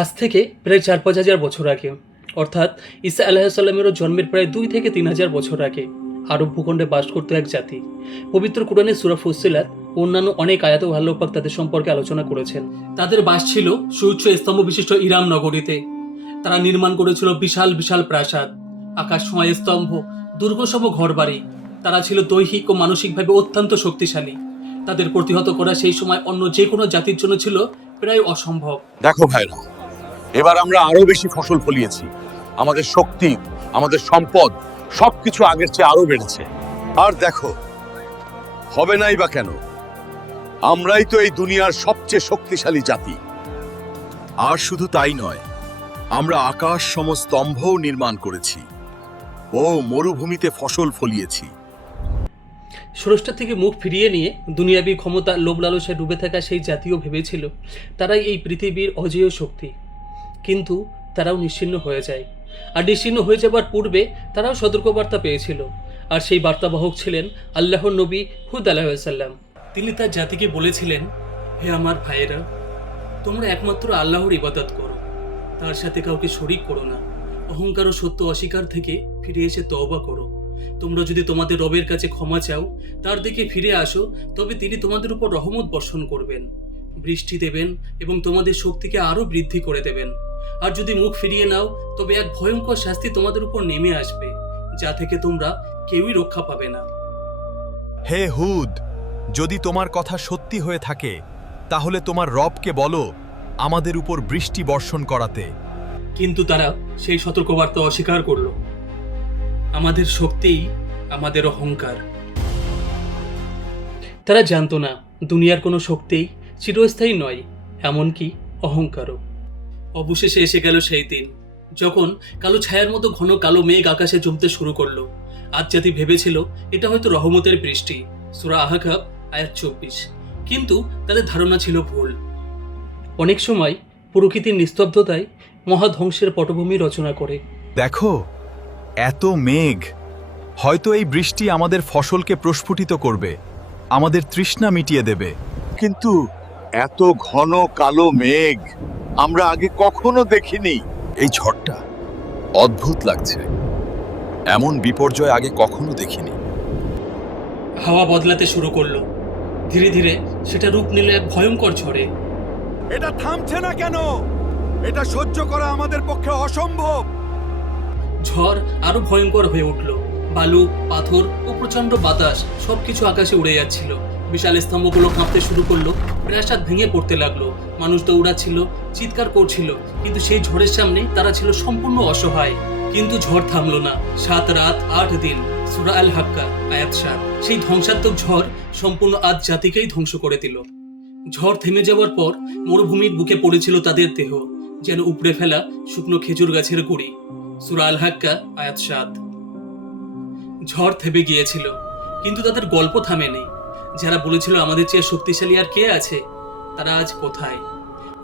আজ থেকে প্রায় ৪-৫ হাজার বছর আগে, অর্থাৎ ঈসা আলাইহিসসালামেরও জন্মের প্রায় ২ থেকে ৩ হাজার বছর আগে আরব ভূখণ্ডে বাস করত এক জাতি। পবিত্র কোরআনে সূরা ফুসসিলাত ও অন্যান্য অনেক আয়াত ও আল্লাহ পাক তাদের সম্পর্কে আলোচনা করেছেন। তাদের বাস ছিল সুউচ্চ স্তম্ভ বিশিষ্ট ইরাম নগরীতে। তারা নির্মাণ করেছিল বিশাল বিশাল প্রাসাদ, আকাশছোঁয়া স্তম্ভ, দুর্গসম ঘরবাড়ি। তারা ছিল দৈহিক ও মানসিকভাবে অত্যন্ত শক্তিশালী। তাদের প্রতিহত করা সেই সময় অন্য যে কোনো জাতির জন্য ছিল প্রায় অসম্ভব। দেখো ভাইরা, এবার আমরা আরো বেশি ফসল ফলিয়েছি। আমাদের শক্তি, আমাদের সম্পদ সবকিছু আগের চেয়ে আরো বেড়েছে। আর দেখো, হবে নাই বা কেন? আমরাই তো এই দুনিয়ার সবচেয়ে শক্তিশালী জাতি। আর শুধু তাই নয়, আমরা আকাশ সম স্তম্ভও নির্মাণ করেছি ও মরুভূমিতে ফসল ফলিয়েছি। স্রষ্টা থেকে মুখ ফিরিয়ে নিয়ে দুনিয়াবী ক্ষমতা, লোভ লালসায় ডুবে থাকা সেই জাতীয় ভেবেছিল তারাই এই পৃথিবীর অজেয় শক্তি। কিন্তু তারাও নিশ্চিহ্ন হয়ে যায়। আর নিশ্চিহ্ন হয়ে যাবার পূর্বে তারাও সতর্কবার্তা পেয়েছিল। আর সেই বার্তাবাহক ছিলেন আল্লাহর নবী হুদ আলাইহিসসালাম। তিনি তার জাতিকে বলেছিলেন, হে আমার ভাইয়েরা, তোমরা একমাত্র আল্লাহর ইবাদত করো, তার সাথে কাউকে শরিক করো না। অহংকার ও সত্য অস্বীকার থেকে ফিরে এসে তওবা করো। তোমরা যদি তোমাদের রবের কাছে ক্ষমা চাও, তার দিকে ফিরে আসো, তবে তিনি তোমাদের উপর রহমত বর্ষণ করবেন, বৃষ্টি দেবেন এবং তোমাদের শক্তিকে আরো বৃদ্ধি করে দেবেন। আর যদি মুখ ফিরিয়ে নাও, তবে এক ভয়ঙ্কর শাস্তি তোমাদের উপর নেমে আসবে, যা থেকে তোমরা কেউই রক্ষা পাবে না। হে হুদ, যদি তোমার কথা সত্যি হয়ে থাকে তাহলে তোমার রবকে বলো আমাদের উপর বৃষ্টি বর্ষণ করাতে। কিন্তু তারা সেই সতর্কবার্তা অস্বীকার করল। আমাদের শক্তিই আমাদের অহংকার। তারা জানতো না দুনিয়ার কোনো শক্তিই চিরস্থায়ী নয়, এমনকি অহংকারও। অবশেষে এসে গেল সেই দিন যখন কালো ছায়ার মতো ঘন কালো মেঘ আকাশে জমতে শুরু করলো। আজ জাতি ভেবেছিল এটা হয়তো রহমতের বৃষ্টি, সূরা আহকাব আয়াত ২৪। কিন্তু তাদের ধারণা ছিল ভুল। অনেক সময় প্রকৃতির নিস্তব্ধতায় মহাধ্বংসের পটভূমি রচনা করে। দেখো, এত মেঘ, হয়তো এই বৃষ্টি আমাদের ফসলকে প্রস্ফুটিত করবে, আমাদের তৃষ্ণা মিটিয়ে দেবে। কিন্তু এত ঘন কালো মেঘ আমরা আগে কখনো দেখিনি। এই ঝড়টা অদ্ভুত লাগছে, এমন বিপর্যয় আগে কখনো দেখিনি। হাওয়া বদলাতে শুরু করলো। ধীরে ধীরে সেটা রূপ নিল এক ভয়ঙ্কর ঝড়ে। এটা থামছে না কেন? এটা সহ্য করা আমাদের পক্ষে অসম্ভব। ঝড় আরো ভয়ঙ্কর হয়ে উঠল। বালু, পাথর ও প্রচন্ড বাতাস সবকিছু আকাশে উড়ে যাচ্ছিল। বিশাল স্তম্ভগুলো কাঁপতে শুরু করলো, প্রাসাদ ভেঙে পড়তে লাগলো। মানুষ দৌড়াচ্ছিল, চিৎকার করছিল, কিন্তু সেই ঝড়ের সামনে তারা ছিল সম্পূর্ণ অসহায়। কিন্তু ঝড় থামলো না। ৭ রাত ৮ দিন, সূরা আল হাক্কা আয়াত ৭। সেই ধ্বংসাত্মক ঝড় সম্পূর্ণ আদ জাতিকেই ধ্বংস করে দিল। ঝড় থেমে যাওয়ার পর মরুভূমির বুকে পড়েছিল তাদের দেহ, যেন উপড়ে ফেলা শুকনো খেজুর গাছের গুঁড়ি, সূরা আল হাক্কা আয়াত ৭। ঝড় থেমে গিয়েছিল, কিন্তু তাদের গল্প থামেনি। যারা বলেছিল আমাদের চেয়ে শক্তিশালী আর কে আছে, তারা আজ কোথায়?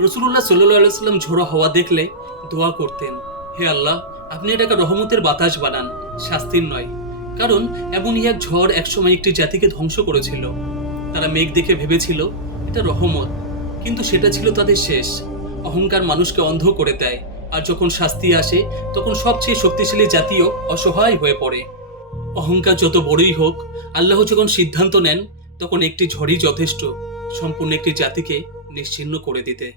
রাসূলুল্লাহ সাল্লাল্লাহু আলাইহি ওয়াসাল্লাম ঝোড়ো হাওয়া দেখলে দোয়া করতেন, হে আল্লাহ, আপনি এটাকে রহমতের বাতাস বানান, শাস্তির নয়। কারণ এমনই এক ঝড় একসময় একটি জাতিকে ধ্বংস করেছিল। তারা মেঘ দেখে ভেবেছিল এটা রহমত, কিন্তু সেটা ছিল তাদের শেষ। অহংকার মানুষকে অন্ধ করে দেয়, আর যখন শাস্তি আসে তখন সবচেয়ে শক্তিশালী জাতিও অসহায় হয়ে পড়ে। অহংকার যত বড়ই হোক, আল্লাহ যখন সিদ্ধান্ত নেন তখন একটি ঝড়ই যথেষ্ট সম্পূর্ণ একটি জাতিকে নিশ্চিহ্ন করে দিতে।